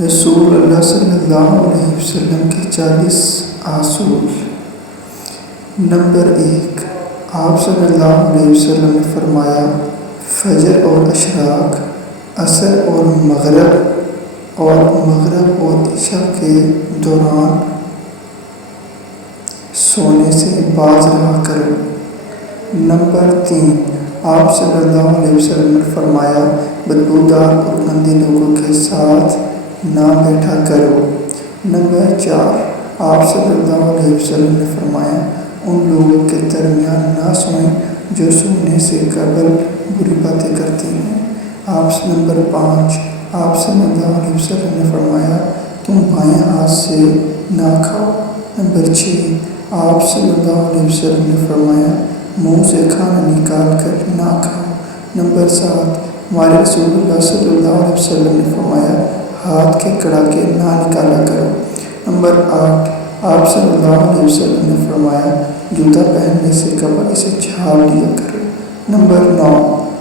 رسول اللہ صلی اللہ علیہ وسلم کے 40 اصول۔ نمبر 1، آپ صلی اللہ علیہ وسلم نے فرمایا، فجر اور اشراق، عصر اور مغرب اور عشاء کے دوران سونے سے باز رہا کرو۔ نمبر 3، آپ صلی اللہ علیہ وسلم نے فرمایا، بدبودار اور گندے لوگوں کے ساتھ نہ بیٹھا کرو۔ نمبر 4، آپ صلی اللہ علیہ وسلم نے فرمایا، ان لوگوں کے درمیان نہ سوئیں جو سونے سے قبل بری باتیں کرتے ہیں۔ نمبر 5، آپ صلی اللہ علیہ وسلم نے فرمایا، تم بائیں ہاتھ سے نہ کھاؤ۔ نمبر 6، آپ صلی اللہ علیہ وسلم نے فرمایا، منہ سے کھانا نکال کر نہ کھاؤ۔ نمبر 7، ہمارے رسول اللہ صلی اللہ علیہ وسلم نے فرمایا، ہاتھ کے کڑاکے نہ نکالا کرو۔ نمبر 8، آپ صلی اللہ علیہ وسلم نے فرمایا، جوتا پہننے سے قبل اسے جھاڑ لیا کرو۔ نمبر 9،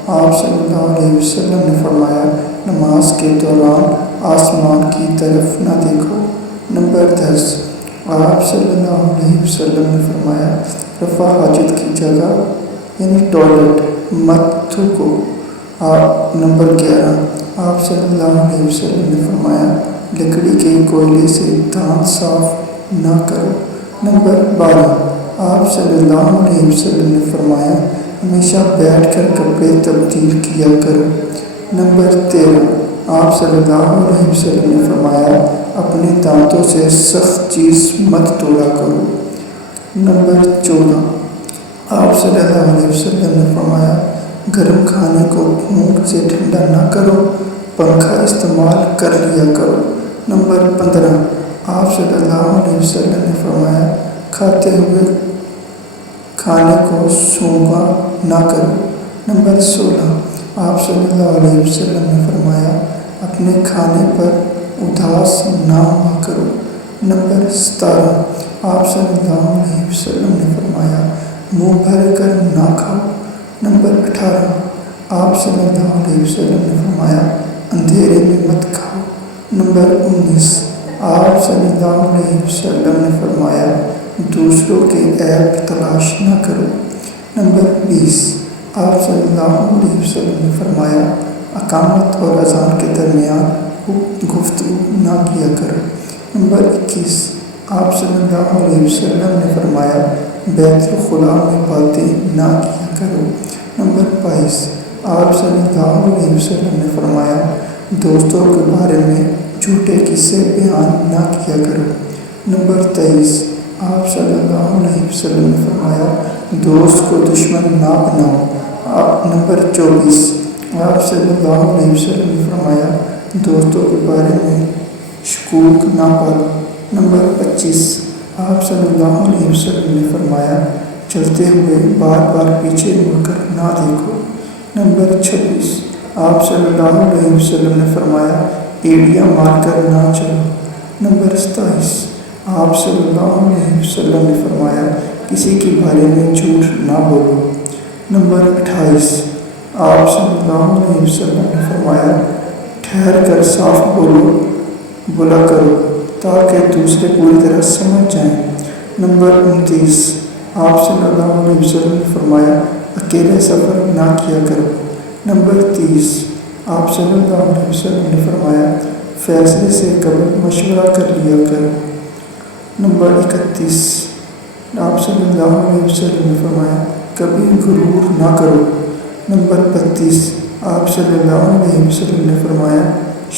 آپ صلی اللہ علیہ وسلم نے فرمایا، نماز کے دوران آسمان کی طرف نہ دیکھو۔ نمبر 10، آپ صلی اللہ علیہ وسلم نے فرمایا، رفع حاجت کی جگہ یعنی ٹوائلٹ مت تھوکو۔ نمبر 11، آپ صلی اللہ علیہ وسلم نے فرمایا، لکڑی کے کوئلے سے دانت صاف نہ کرو۔ نمبر 12، آپ صلی اللہ علیہ وسلم نے فرمایا، ہمیشہ بیٹھ کر کپڑے تبدیل کیا کرو۔ نمبر 13، آپ صلی اللہ علیہ وسلم نے فرمایا، اپنے دانتوں سے سخت چیز مت توڑا کرو۔ نمبر 14، آپ صلی اللہ علیہ وسلم نے فرمایا، گرم کھانے کو پھونک سے ٹھنڈا نہ کرو، پنکھا استعمال کر لیا کرو۔ نمبر 15، آپ صلی اللہ علیہ وسلم نے فرمایا، کھاتے ہوئے کھانے کو سونگھا نہ کرو۔ نمبر 16، آپ صلی اللہ علیہ وسلم نے فرمایا، اپنے کھانے پر اداس نہ ہوا کرو۔ نمبر 17، آپ صلی اللہ علیہ وسلم نے فرمایا، منہ بھر کر نہ کھاؤ۔ نمبر 18، آپ صلی اللہ علیہ وسلم نے فرمایا، اندھیرے میں مت کھاؤ۔ نمبر 19، آپ صلی اللہ علیہ وسلم نے فرمایا، دوسروں کے عیب تلاش نہ کرو۔ نمبر 20، آپ صلی اللہ علیہ وسلم نے فرمایا، اقامت اور اذان کے درمیان گفتگو نہ کیا کرو۔ نمبر 21، آپ صلی اللہ علیہ وسلم نے فرمایا، بیت الخلاء میں باتیں نہ کیا کرو۔ نمبر 22، آپ صلی اللہ علیہ وسلم نے فرمایا، دوستوں کے بارے میں جھوٹے قصے بیان نہ کیا کرو۔ نمبر 23، آپ صلی اللہ علیہ وسلم نے فرمایا، دوست کو دشمن نہ بناؤ۔ نمبر 24، آپ صلی اللہ علیہ وسلم نے فرمایا، دوستوں کے بارے میں شکوک نہ پالو۔ نمبر 25، آپ صلی اللہ علیہ وسلم نے فرمایا، چلتے ہوئے بار بار پیچھے مڑ کر نہ دیکھو۔ نمبر 26، آپ صلی اللہ علیہ وسلم نے فرمایا، ایڑیاں مار کر نہ چلو۔ نمبر 27، آپ صلی اللہ علیہ وسلم نے فرمایا، کسی کے بارے میں جھوٹ نہ بولو۔ نمبر 28، آپ صلی اللہ علیہ وسلم نے فرمایا، ٹھہر کر صاف بولا کرو تاکہ دوسرے پوری طرح سمجھ جائیں۔ نمبر 29، آپ صلی اللہ علیہ وسلم نے فرمایا، اکیلے سفر نہ کیا کرو۔ نمبر 30، آپ صلی اللہ علیہ وسلم نے فرمایا، فیصلے سے قبل مشورہ کر لیا کرو۔ نمبر 31، آپ صلی اللہ علیہ وسلم نے فرمایا، کبھی غرور نہ کرو۔ نمبر 32، آپ صلی اللہ علیہ وسلم نے فرمایا،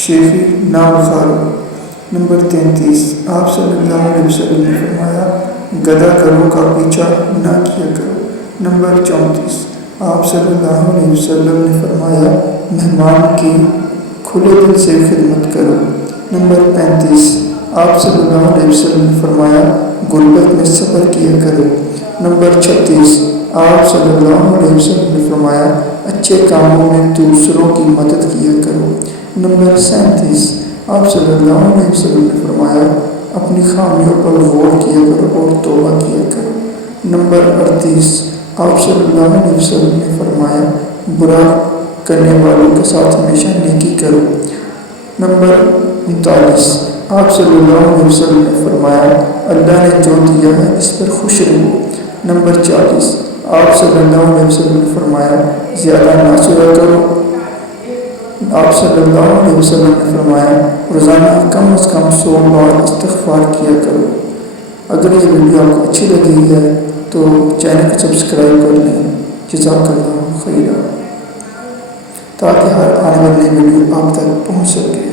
شیخی نہ بخارو۔ نمبر 33، آپ صلی اللہ علیہ وسلم نے فرمایا، گدھا کروں کا پیچھا نہ کیا کرو۔ نمبر 34، آپ صلی اللہ علیہ وسلم نے فرمایا، مہمان کی کھلے دل سے خدمت کرو۔ نمبر 35، آپ صلی اللہ علیہ وسلم نے فرمایا، غربت میں صبر کیا کرو۔ نمبر 36، آپ صلی اللہ علیہ وسلم نے فرمایا، اچھے کاموں میں دوسروں کی مدد کیا کرو۔ نمبر 37، آپ صلی اللہ علیہ وسلم نے فرمایا، اپنی خامیوں پر غور کیا کرو اور توبہ کیا کرو۔ نمبر 38، آپ صلی اللہ علیہ وسلم نے فرمایا، برا کرنے والوں کے ساتھ ہمیشہ نیکی کرو۔ نمبر 39 آپ صلی اللہ علیہ وسلم نے فرمایا اللہ نے جو دیا ہے اس پر خوش رہو۔ نمبر 40 آپ صلی اللہ علیہ وسلم نے فرمایا زیادہ نہ سویا کرو۔ آپ صلی اللہ علیہ وسلم نے فرمایا روزانہ کم از کم 100 بار استغفار کیا کرو۔ اگر یہ ویڈیو آپ کو اچھی لگی ہے تو چینل کو سبسکرائب کر لیں۔ جزاک اللہ خیرہ، تاکہ ہر آنے والی ویڈیو آپ تک پہنچ سکے۔